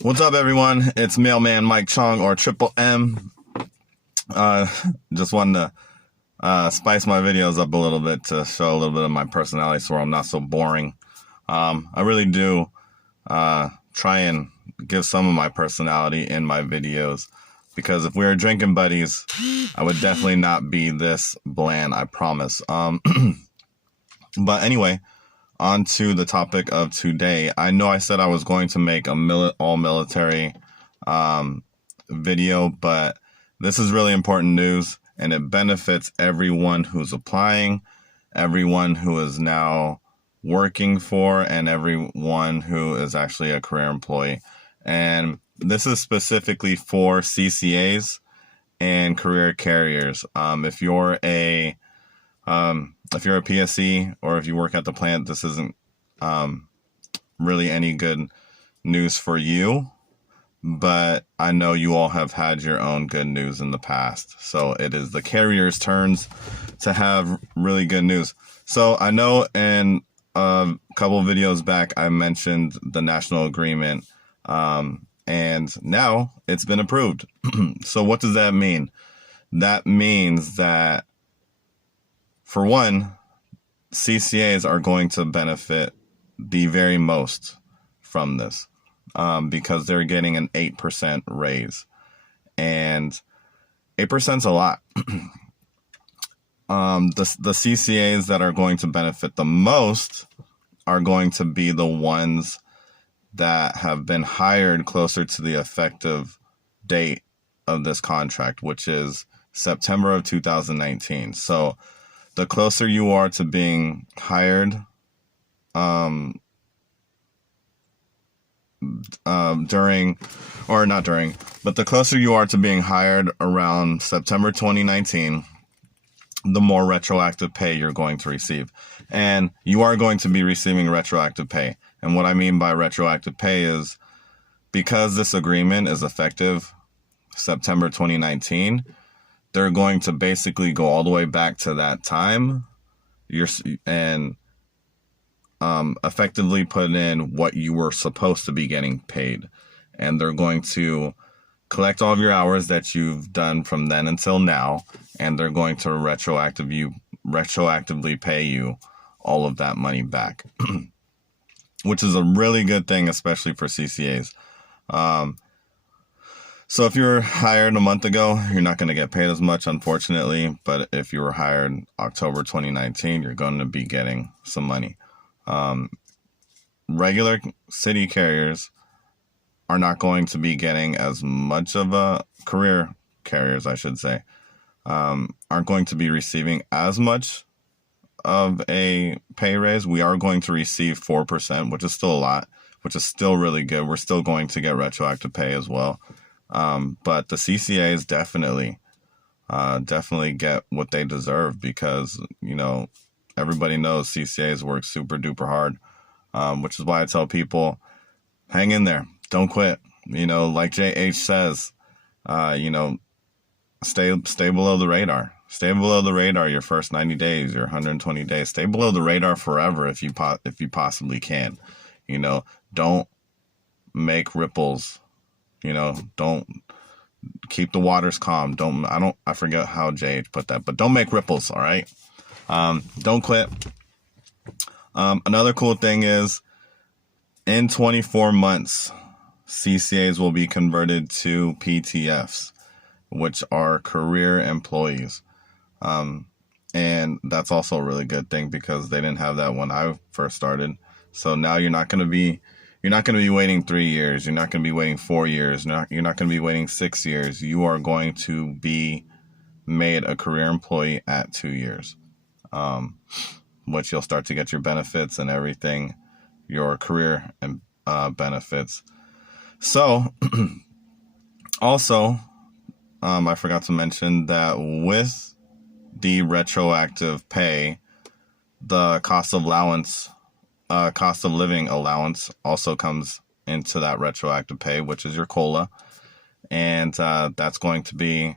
What's up, everyone? It's Mailman Mike Chong, or Triple M. Just wanted to spice my videos up a little bit to show a little bit of my personality so I'm not so boring. I really do try and give some of my personality in my videos, because if we were drinking buddies, I would definitely not be this bland, I promise. But anyway, on to the topic of today. I know I said I was going to make a all-military video, but this is really important news, and it benefits everyone who's applying, everyone who is now working for, and everyone who is actually a career employee. And this is specifically for CCAs and career carriers. If you're a PSC or if you work at the plant, this isn't really any good news for you, but I know you all have had your own good news in the past. So it is the carrier's turns to have really good news. So I know in a couple of videos back, I mentioned the national agreement, and now it's been approved. So what does that mean? That means that, for one, CCAs are going to benefit the very most from this, because they're getting an 8% raise, and 8% is a lot. The CCAs that are going to benefit the most are going to be the ones that have been hired closer to the effective date of this contract, which is September of 2019. So the closer you are to being hired the closer you are to being hired around September 2019, the more retroactive pay you're going to receive. And you are going to be receiving retroactive pay. And what I mean by retroactive pay is, because this agreement is effective September 2019, they're going to basically go all the way back to that time and effectively put in what you were supposed to be getting paid. And they're going to collect all of your hours that you've done from then until now, and they're going to retroactively pay you all of that money back, which is a really good thing, especially for CCAs. So if you were hired a month ago, you're not going to get paid as much, unfortunately. But if you were hired October 2019, you're going to be getting some money. Regular city carriers are not going to be getting as much of a career carriers, I should say, aren't going to be receiving as much of a pay raise. We are going to receive 4%, which is still a lot, which is still really good. We're still going to get retroactive pay as well. But the CCAs definitely get what they deserve, because, everybody knows CCAs work super duper hard, which is why I tell people, hang in there, don't quit. Like JH says, stay below the radar. Stay below the radar your first 90 days, your 120 days. Stay below the radar forever if you possibly can. Don't make ripples. Don't keep the waters calm. I forget how JH put that, but don't make ripples, all right? Don't quit. Another cool thing is, in 24 months, CCAs will be converted to PTFs, which are career employees. And that's also a really good thing, because they didn't have that when I first started. So now you're not going to be waiting 3 years. You're not going to be waiting 4 years. You're not going to be waiting 6 years. You are going to be made a career employee at 2 years, which you'll start to get your benefits and everything, your career and benefits. So also, I forgot to mention that with the retroactive pay, the cost of living allowance also comes into that retroactive pay, which is your COLA. And that's going to be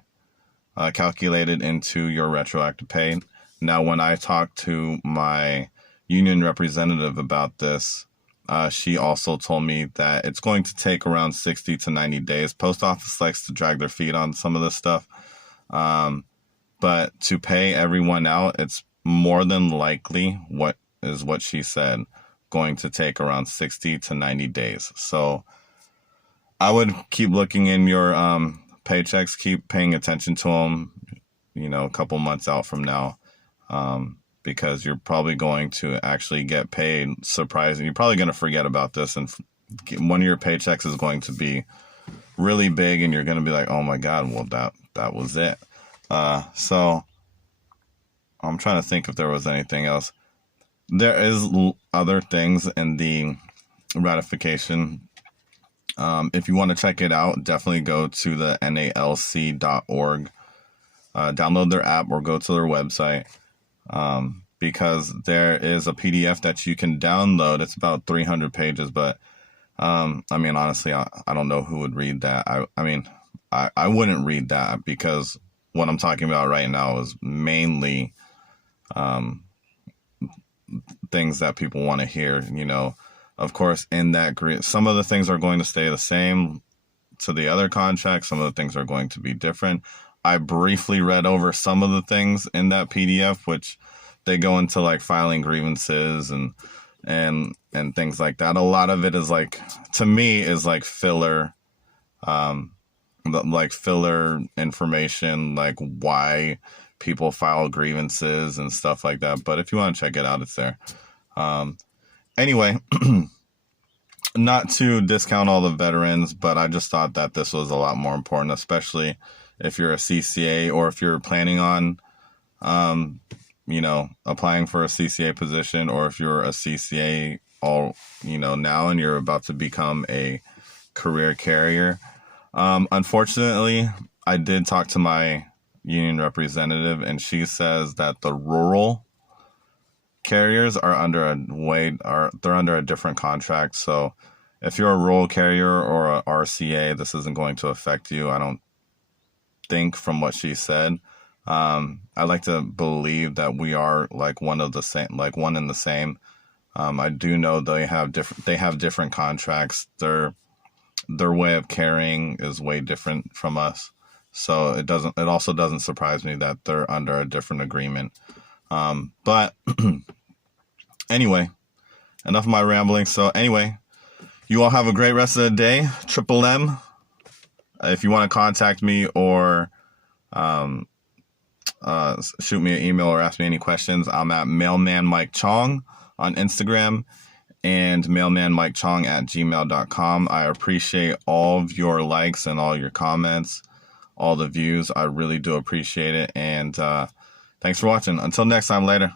calculated into your retroactive pay. Now, when I talked to my union representative about this, she also told me that it's going to take around 60 to 90 days. Post office likes to drag their feet on some of this stuff. But to pay everyone out, it's more than likely what she said, going to take around 60 to 90 days. So I would keep looking in your paychecks, keep paying attention to them, a couple months out from now, because you're probably going to actually get paid. Surprising, you're probably going to forget about this, and one of your paychecks is going to be really big, and you're going to be like, oh my God, well, that was it. So I'm trying to think if there was anything else. There is other things in the ratification. If you want to check it out, definitely go to the NALC.org, download their app or go to their website, because there is a PDF that you can download. It's about 300 pages, but honestly, I don't know who would read that. I wouldn't read that, because what I'm talking about right now is mainly things that people want to hear. Of course, in that some of the things are going to stay the same to the other contracts. Some of the things are going to be different. I briefly read over some of the things in that PDF, which they go into like filing grievances and things like that. A lot of it is to me, is like filler, like filler information, like why people file grievances and stuff like that. But if you want to check it out, it's there. Anyway, not to discount all the veterans, but I just thought that this was a lot more important, especially if you're a CCA, or if you're planning on, applying for a CCA position, or if you're a CCA now and you're about to become a career carrier. Unfortunately, I did talk to my union representative, and she says that the rural carriers are under a different contract. So if you're a rural carrier or a RCA, this isn't going to affect you, I don't think, from what she said. I like to believe that we are like one and the same. I do know they have different contracts. Their way of carrying is way different from us. So it also doesn't surprise me that they're under a different agreement. But anyway, enough of my rambling. So anyway, you all have a great rest of the day. Triple M. If you want to contact me or shoot me an email or ask me any questions, I'm at MailmanMikeChong on Instagram and MailmanMikeChong@gmail.com. I appreciate all of your likes and all your comments, all the views. I really do appreciate it. And thanks for watching. Until next time, later.